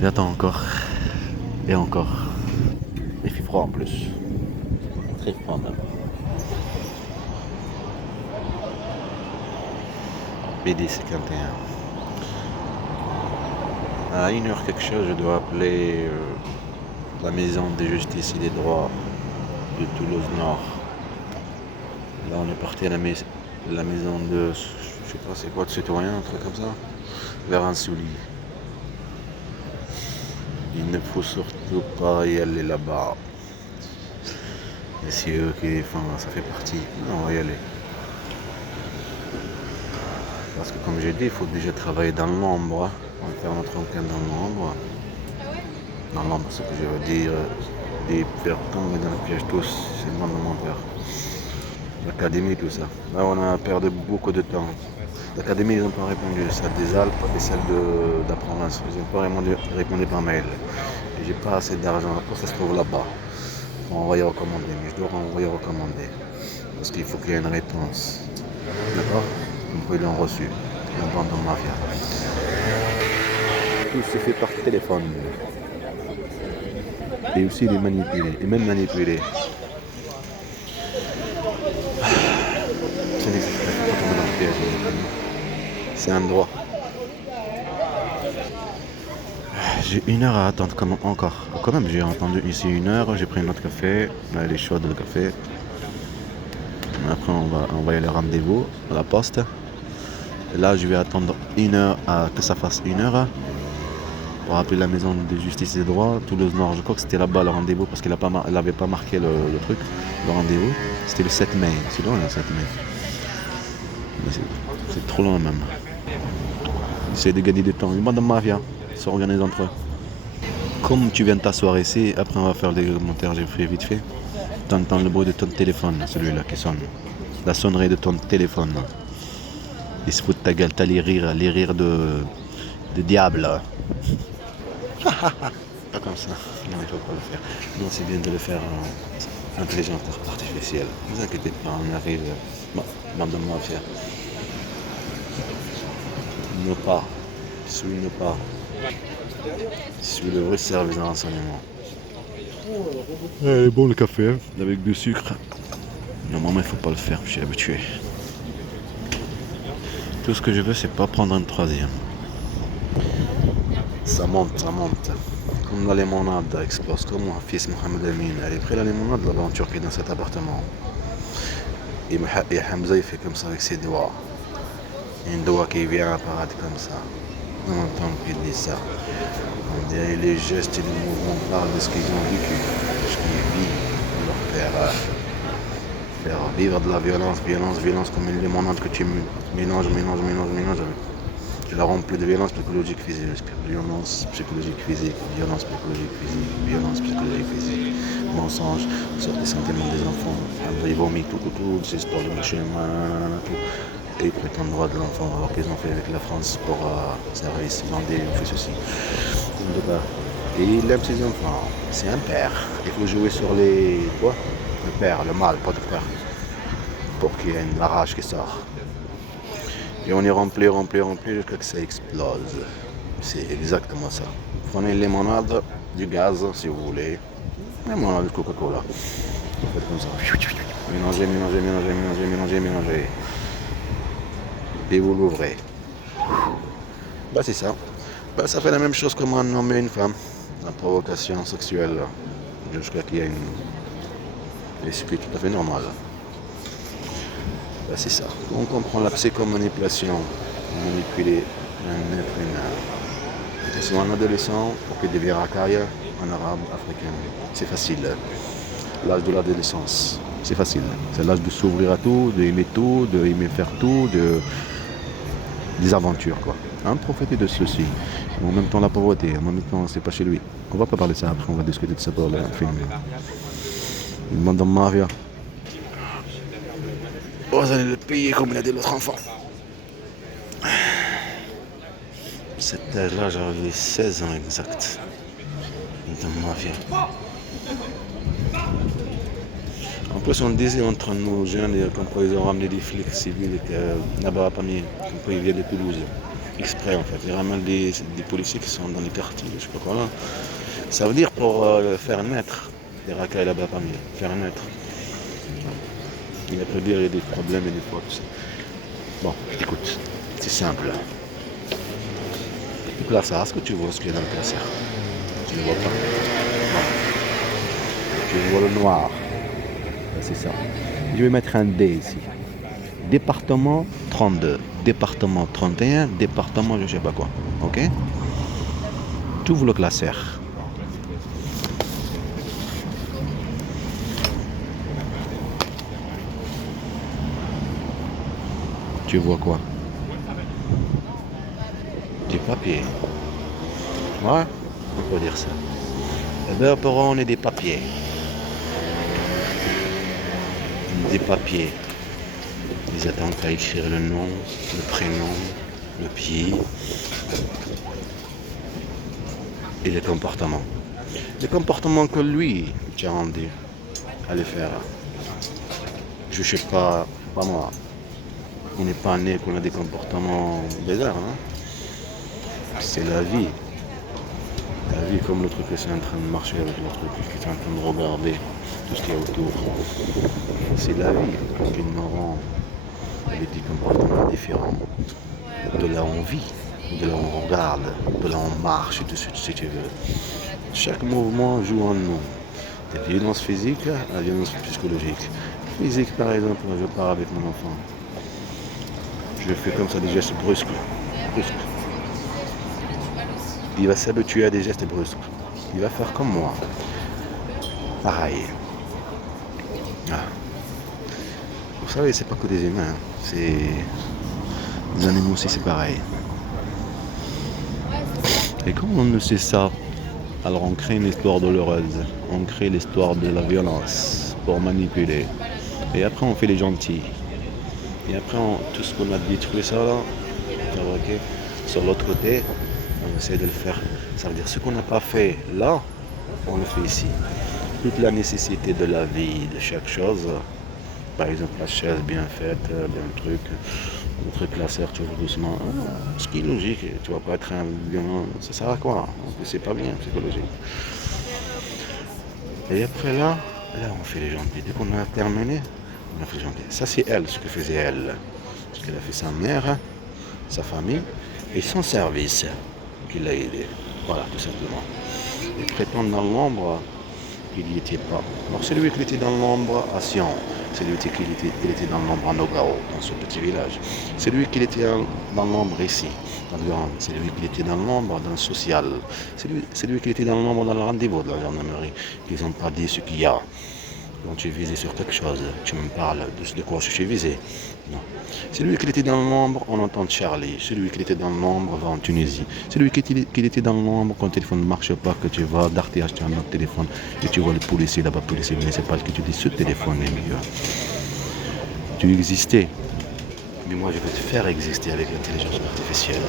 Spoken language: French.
J'attends encore. Et encore. Il fait froid en plus. Très froid même. Midi 51. À 1h quelque chose, je dois appeler la maison de justice et des droits de Toulouse Nord. Là, on est parti à la maison de, je sais pas c'est quoi, de citoyen, un truc comme ça, vers un soulier. Il ne faut surtout pas y aller là-bas. Et c'est eux qui, enfin, ça fait partie. Non, on va y aller. Parce que comme j'ai dit, il faut déjà travailler dans l'ombre. On va faire notre enquête dans l'ombre. Dans l'ombre, ce que je veux dire, des faire tomber dans le piège tous, c'est le monde de mon père. L'académie, tout ça. Là, on a perdu beaucoup de temps. L'académie, ils n'ont pas répondu. Celle des Alpes et celle de la province. Ils n'ont pas répondu par mail. Et j'ai pas assez d'argent. La poste, ça se trouve là-bas. On va y recommander, mais je dois envoyer recommander. Parce qu'il faut qu'il y ait une réponse. D'accord? Comme quoi ils l'ont reçu. La bande de mafia. Tout se fait par téléphone. Et aussi les manipuler. Et même manipuler. Ça n'existe pas. Il faut pas tomber dans le piège. C'est un droit. J'ai 1 heure à attendre encore. Quand même, j'ai attendu ici 1 heure. J'ai pris notre café. Là, il est chaud le café. Après, on va y aller rendez-vous à la poste. Et là, je vais attendre 1 heure que ça fasse 1 heure pour appeler la maison de justice et des droits, Toulouse Nord. Je crois que c'était là-bas le rendez-vous parce qu'elle n'avait pas marqué le truc, le rendez-vous. C'était le 7 mai. C'est loin le 7 mai. Mais c'est trop loin même. J'essaie de gagner du temps. Une bande de mafia s'organise entre eux. Comme tu viens de t'asseoir ici, après on va faire des commentaires, j'ai fait vite fait. T'entends le bruit de ton téléphone, celui-là qui sonne. La sonnerie de ton téléphone. Il se fout de ta gueule, t'as les rires de diable. Pas comme ça. Non, il faut pas le faire. Non, c'est bien de le faire en intelligence artificielle. Ne vous inquiétez pas, on arrive. Bon, bande de mafia. Ne pas. Suis ne pas. Suis le vrai service de renseignement. Bon le café, hein, avec du sucre. Normalement, il faut pas le faire, je suis habitué. Tout ce que je veux, c'est pas prendre un troisième. Ça monte, ça monte. Comme la limonade explose, comme mon fils Mohamed Amin. Elle est pris la limonade là-bas en Turquie dans cet appartement. Et Hamza il fait comme ça avec ses doigts. Une doigt qui vient apparaître comme ça. On entend qu'il dit ça. On dirait les gestes et les mouvements parlent de ce qu'ils ont vécu. De ce qu'ils vivent. Leur faire vivre de la violence comme une limonade que tu mélanges. Tu la remplis de violence psychologique, physique, violence psychologique, physique, violence psychologique, physique, violence psychologique, physique, mensonge, sur les sentiments des enfants, ils vomissent tout, ces histoires de machin, tout. Et ils prennent le droit de l'enfant, alors qu'ils ont fait avec la France pour service, Vendée, on fait ceci. Et il aime ses enfants, c'est un père. Il faut jouer sur les. Quoi? Le père, le mâle protecteur, pour qu'il y ait la rage qui sort. Et on y remplit jusqu'à que ça explose. C'est exactement ça. Prenez une limonade, du gaz si vous voulez. Limonade de Coca-Cola. Vous faites comme ça. Mélangez. Et vous l'ouvrez. Bah c'est ça. Bah ça fait la même chose que moi nommer une femme. La provocation sexuelle. Jusqu'à qu'il y ait une esprit tout à fait normal. Ben, c'est ça. On comprend la psychomanipulation, manipuler un être humain. Que ce soit un adolescent pour qu'il devienne racaille, un arabe, africain. C'est facile. L'âge de l'adolescence, c'est facile. C'est l'âge de s'ouvrir à tout, d'aimer faire tout, des aventures quoi. Profiter de ceci. En même temps la pauvreté, en même temps c'est pas chez lui. On va pas parler de ça après, on va discuter de ça pour le film. Une bande de mafia. Vous allez le payer comme il a dit l'autre enfant. Cet âge-là, j'avais 16 ans exact. De mafia. En plus, on disait entre nous jeunes, comme quoi ils ont ramené des flics civils là-bas à Pamiers, comme quoi ils viennent de Toulouse. exprès en fait. Ils ramènent des policiers qui sont dans les quartiers, je sais pas quoi là. Ça veut dire pour faire naître des racailles là-bas parmi eux. Faire naître. Il y a peut dire il y a des problèmes et des fois tout ça. Bon, écoute, c'est simple. Le classeur, est-ce que tu vois ce qu'il y a dans le classeur? Tu ne vois pas. Non. Tu vois le noir. C'est ça. Je vais mettre un D ici. Département 32, département 31, département je sais pas quoi. Ok? Tu ouvres le classeur. Tu vois quoi? Du papier. Ouais, on peut dire ça. Eh bien, pour on est des papiers. Des papiers. Ils attendent qu'à écrire le nom, le prénom, le pied et les comportements. Les comportements que lui, tu as rendu à les faire. Je sais pas moi. On n'est pas né qu'on a des comportements bizarres. Hein? C'est la vie. La vie comme le truc que c'est en train de marcher avec le truc qui est en train de regarder tout ce qu'il y a autour. C'est la vie qui nous rend des comportements différents. De là où on vit, de là où on regarde, de là où on marche, tout de suite si tu veux. Chaque mouvement joue en nous. La violence physique, la violence psychologique. Physique par exemple, je pars avec mon enfant. Je fais comme ça des gestes brusques. Il va s'habituer à des gestes brusques. Il va faire comme moi. Pareil. Ah. Vous savez, c'est pas que des humains. C'est... Les animaux aussi, c'est pareil. Et quand on ne sait ça, alors on crée une histoire douloureuse. On crée l'histoire de la violence pour manipuler. Et après, on fait les gentils. Et après, tout ce qu'on a détruit, ça là, sur l'autre côté, on essaie de le faire. Ça veut dire ce qu'on n'a pas fait là, on le fait ici. Toute la nécessité de la vie, de chaque chose, par exemple la chaise bien faite, bien le truc classeur, tu vois doucement, ce qui est logique, tu vas pas être un violent, ça sert à quoi? C'est pas bien psychologique. Et après là, on fait les gentils. Dès qu'on a terminé, on a fait les gentils. Ça c'est elle, ce que faisait elle. Ce qu'elle a fait sa mère, sa famille et son service qui l'a aidé. Voilà, tout simplement. Et prétendre dans l'ombre qu'il n'y était pas. Alors c'est lui qui était dans l'ombre à Sion. C'est lui qui était dans l'ombre à Nogao, dans ce petit village. C'est lui qui était dans l'ombre ici, dans le grand. C'est lui qui était dans l'ombre dans le social. C'est lui qui était dans l'ombre dans le rendez-vous de la gendarmerie. Ils n'ont pas dit ce qu'il y a. Quand tu es visé sur quelque chose, tu me parles de quoi je suis visé. Non. C'est lui qui était dans l'ombre, on entend Charlie. C'est lui qui était dans l'ombre, va en Tunisie. C'est lui qui était dans l'ombre quand le téléphone ne marche pas, que tu vas d'Arte acheter un autre téléphone et tu vois le policier là-bas, policier, mais c'est pas ce que tu dis, ce téléphone est meilleur. Tu existais, mais moi je vais te faire exister avec l'intelligence artificielle.